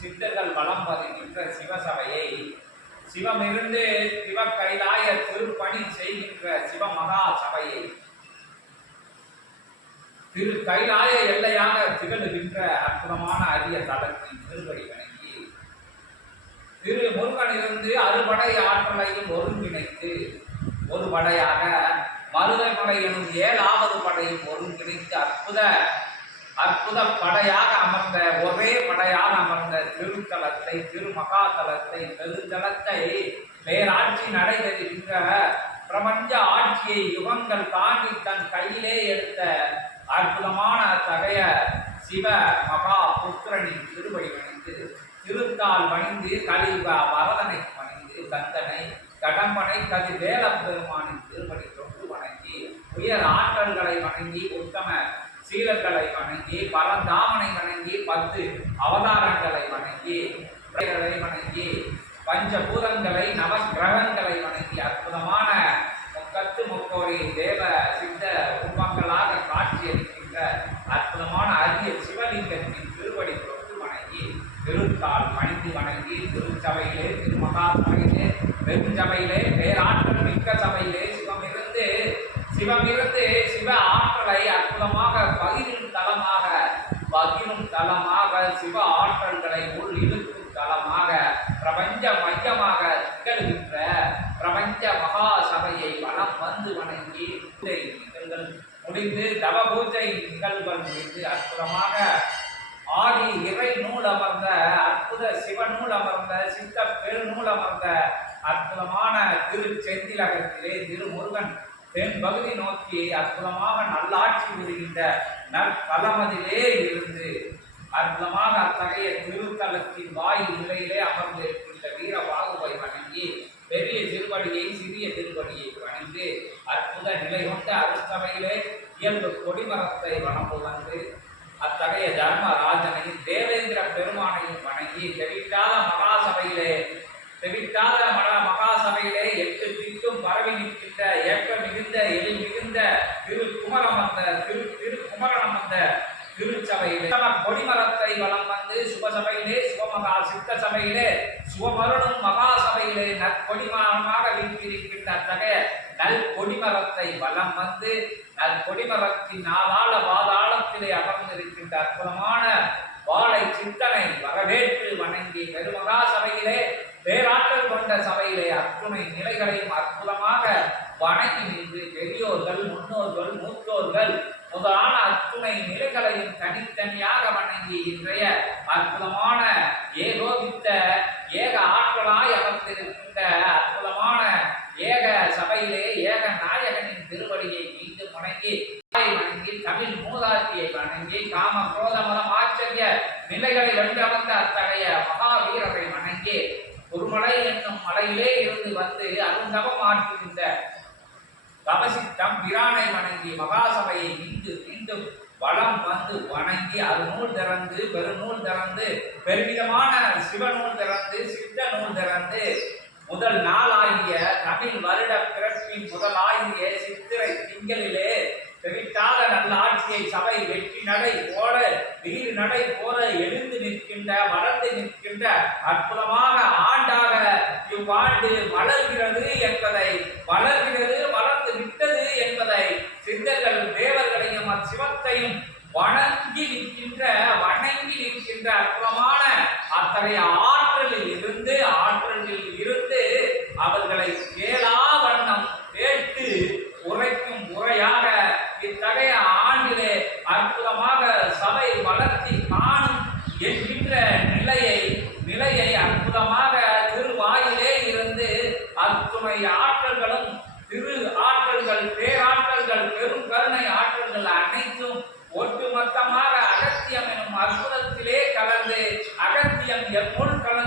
சித்தர்கள் வலம் வருகின்ற சிவசபையை, சிவமிருந்து சிவ கைலாய திருப்பணி செய்கின்ற சிவமகா சபையை, திரு கைலாய எல்லையாக திகழ்கின்ற அற்புதமான அரிய தலத்தின் திருவடி வணங்கி, திரு முருகனிலிருந்து அறுபடை ஆற்றலையும் ஒருங்கிணைத்து ஒரு படையாக மருதமலை எனும் 7வது படையும் ஒருங்கிணைத்து அற்புத படையாக அமர்ந்த ஒரே படையாக அமர்ந்த திருத்தலத்தை, திருமகாதலத்தை, பெருந்தலத்தை பேராட்சி நடைபெறுகின்ற பிரபஞ்ச ஆட்சியை யுகங்கள் தாண்டி தன் கையிலே எடுத்த அற்புதமான தகைய சிவ மகா புத்திரனின் திருவடி பணிந்து, திருத்தால் பணிந்து, கலியுக வரதனை பணிந்து, கந்தனை கடம்பனை கதி வேல பெருமானின் திருப்படி தொட்டு வணங்கி, உயர் ஆற்றல்களை வணங்கி, உத்தம சீலர்களை வணங்கி, பரந்தாமனை வணங்கி, 10 அவதாரங்களை வணங்கி, பஞ்சபூதங்களை நவகிரகங்களை வணங்கி, அற்புதமான முக்கத்து முக்கோடி தேவ சித்த உருவங்களாக காட்சியளிக்கின்ற அற்புதமான அரிய சிவலிங்கத்தின் திருவடி தொட்டு வணங்கி, திருத்தால் பணிந்து வணங்கி, திருச்சபையிலே, திருமகா சபையிலே, பெருஞ்சபையிலே, பேராற்றல் மிக்க சபையிலே சிவமிருந்து சிவ ஆற்றலை அற்புதமாக பகிரும் தலமாக சிவ ஆற்றல்களை உள் இழுக்கும் தலமாக பிரபஞ்ச மையமாக திகழ்கின்ற பிரபஞ்ச மகா சபையை வலம் வந்து வணங்கி நிகழ்வுகள் முடிந்து தவ பூஜை நிகழ்வுகள் முடிந்து அற்புதமாக ஆதி இறை நூல் அமர்ந்த அற்புத சிவநூல் அமர்ந்த சித்த பெருநூல் அமர்ந்த அற்புதமான திருச்செந்திலகத்திலே திருமுருகன் தென் பகுதி நோக்கி அற்புதமாக நல்லாட்சி புரிகின்ற நற்கலமதிலே இருந்து அற்புதமாக அத்தகைய திருத்தலத்தின் வாயில் நிலையிலே அமர்ந்திருக்கின்ற வீரபாகுவை வணங்கி, பெரிய திருவடியை சிறிய திருவடியை வணங்கி, அற்புத நிலை கொண்ட அருட்சபையிலே இயல்பு கொடிமரத்தை வணங்கு வந்து அத்தகைய தர்மராஜனையும் தேவேந்திர பெருமானையும் வணங்கி, தெவிட்டாத மகாசபையிலே 8 திக்கும் பரவி நிற்கின்ற ஏற்ற மிகுந்த எழில் மிகுந்த திருக்குமரனமர்ந்த திருச்சபையிலே கொடிமரத்தை வலம் வந்து சுபசபையிலே, சுபமகா சித்த சபையிலே, சுபமருணும் மகா சபையிலே நற்கொடிமரமாக வீட்டிருக்கின்ற அத்தகைய நல்கொடிமரத்தை வலம் வந்து நற்கொடிமரத்தின் நாளாள பாதாளத்திலே அமர்ந்திருக்கின்ற அற்புதமான வாழை சித்தனை வரவேற்று வணங்கி, பெருமகா சபையிலே, பேராற்றல் கொண்ட சபையிலே அத்துணை நிலைகளையும் அற்புதமாக வணங்கி நின்று பெரியோர்கள், முன்னோர்கள், மூத்தோர்கள் முதலான அத்துணை நிலைகளையும் தனித்தனியாக வணங்கி இன்றைய அற்புதமான ஏகோபித்த ஏக ஆற்றலாய் அமர்ந்திருக்கின்ற அற்புதமான ஏக சபையிலே ஏக நாயகனின் திருவடியை மீண்டும் வணங்கி தமிழ் மூதாட்டியை வணங்கி, காம குரோத மதம் ஆச்சரிய நிலைகளை வென்றவந்த அத்தகைய மகாவீரரை வணங்கி, குருமலை என்னும் மலையிலே இருந்து வந்து அருந்தவம் ஆற்றுகின்ற தபசித்தம் பிரானை வணங்கி, மகாசபையை மீண்டும் வளம் வந்து வணங்கி, அருநூல் திறந்து பெருநூல் திறந்து பெருவிதமான சிவநூல் திறந்து சித்த நூல் திறந்து முதல் நாளாகிய தமிழ் வருட பிறப்பின் முதலாகிய சித்திரை திங்களிலே தெவிட்டாத நல்ல ஆட்சியை சபை வெற்றி நடை போல வீறு நடை போல எழுந்து நிற்கின்ற வளர்ந்து நிற்கின்ற அற்புதமாக ஆண்டாக இவ்வாண்டு வளர்கிறது என்பதை, வளர்ந்து விட்டது என்பதை சித்தர்கள் தேவர்களையும் சிவத்தையும் வணங்கி நிற்கின்ற அற்புதமான அத்தகைய ஆற்றலில் இருந்து அவர்களை கேளா வண்ணம் கேட்டு உரைக்கும் உரையாக இத்தகைய ஆண்டிலே அற்புதமாக சபை வளர்ச்சி காணும் என்கின்ற நிலையை அற்புதமாக திருவாயிலே இருந்து அத்துணை ஆற்றல்களும் திரு ஆற்றல்கள், பேராற்றல்கள், பெரும் கருணை ஆற்றல்கள் அனைத்தும் ஒட்டுமொத்தமாக அகத்தியம் எனும் அற்புதத்திலே கலந்து, அகத்தியம் எப்போது கலந்து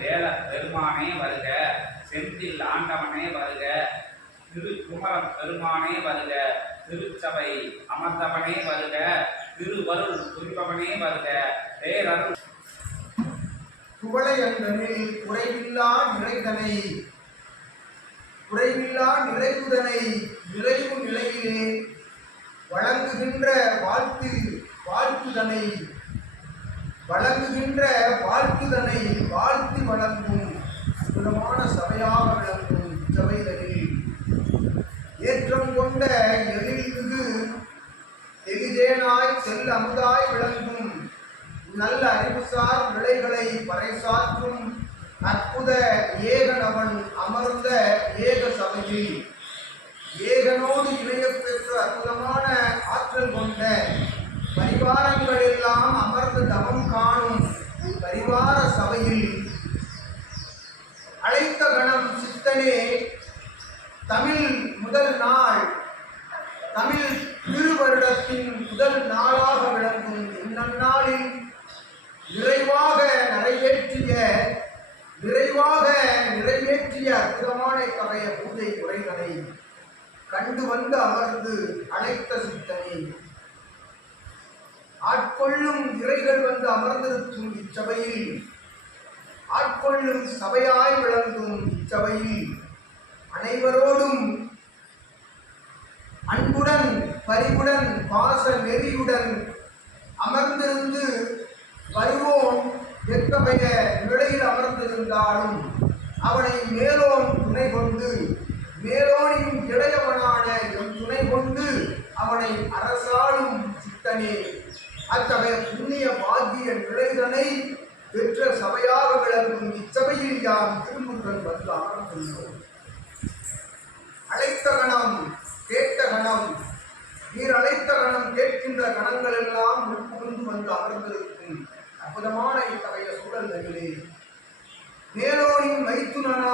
வேல பெருமானே வருக, செந்தில் ஆண்டவனே வருக, திருக்குமரன் பெருமானே வருக, திருச்சபை அமர்ந்தவனே வருக, திருவருள் புரிபவனே வருக, பேரருள் குவளையந்தனில் குறைவில்லா நிறைதனை நிறைவு நிலையிலே வழங்குகின்ற வாழ்த்துதனை வாழ்த்து வழங்கும் அற்புதமான சபையாக விளங்கும் சபைகளில் ஏற்றம் கொண்ட எழில்மிகு எளிதேனாய் செல் அமுதாய் விளங்கும் நல்ல அறிவுசார் நிலைகளை பறைசாற்றும் அற்புத ஏகனவன் அமர்ந்த ஏக சபையில் ஏகனோடு இணையப் பெற்ற அற்புதமான ஆற்றல் கொண்ட பரிவாரங்கள் எல்லாம் அமர்ந்து தவம் காணும் பரிவார சபையில் அழைத்த கணம் சித்தனே தமிழ் திருவருடத்தின் முதல் நாளாக விளங்கும் இந்நன்னாளில் நிறைவாக நிறைவேற்றிய அற்புதமான இத்தகைய பூஜை முறைகளை கண்டு வந்து அமர்ந்து அழைத்த சித்தனே, ஆட்கொள்ளும் இறைகள் வந்து அமர்ந்திருக்கும் இச்சபையில், ஆட்கொள்ளும் சபையாய் விளங்கும் இச்சபையில் அனைவரோடும் அன்புடன் பரிவுடன் பாச நெறியுடன் அமர்ந்திருந்து வருவோன் எத்தகைய நிலையில் அமர்ந்திருந்தாலும் அவனை மேலோன் துணை கொண்டு, மேலோனின் இளையவனான என் துணை கொண்டு அவனை அரசாளும் சித்தனே, அத்தகைய புண்ணிய பாக்கிய நிலைதனை பெற்ற சபையாக விளங்கும் இச்சபையில் யாம் திருமுருகன் வந்து அமர்ந்துள்ளோம். அழைத்த கணம் கேட்ட கணம், நீர் அழைத்த கணம் கேட்கின்ற கணங்கள் எல்லாம் உட்புகுந்து வந்து அமர்ந்திருக்கும் அற்புதமான இத்தகைய சூழல்களிலே மேலோனின் மைத்துனனா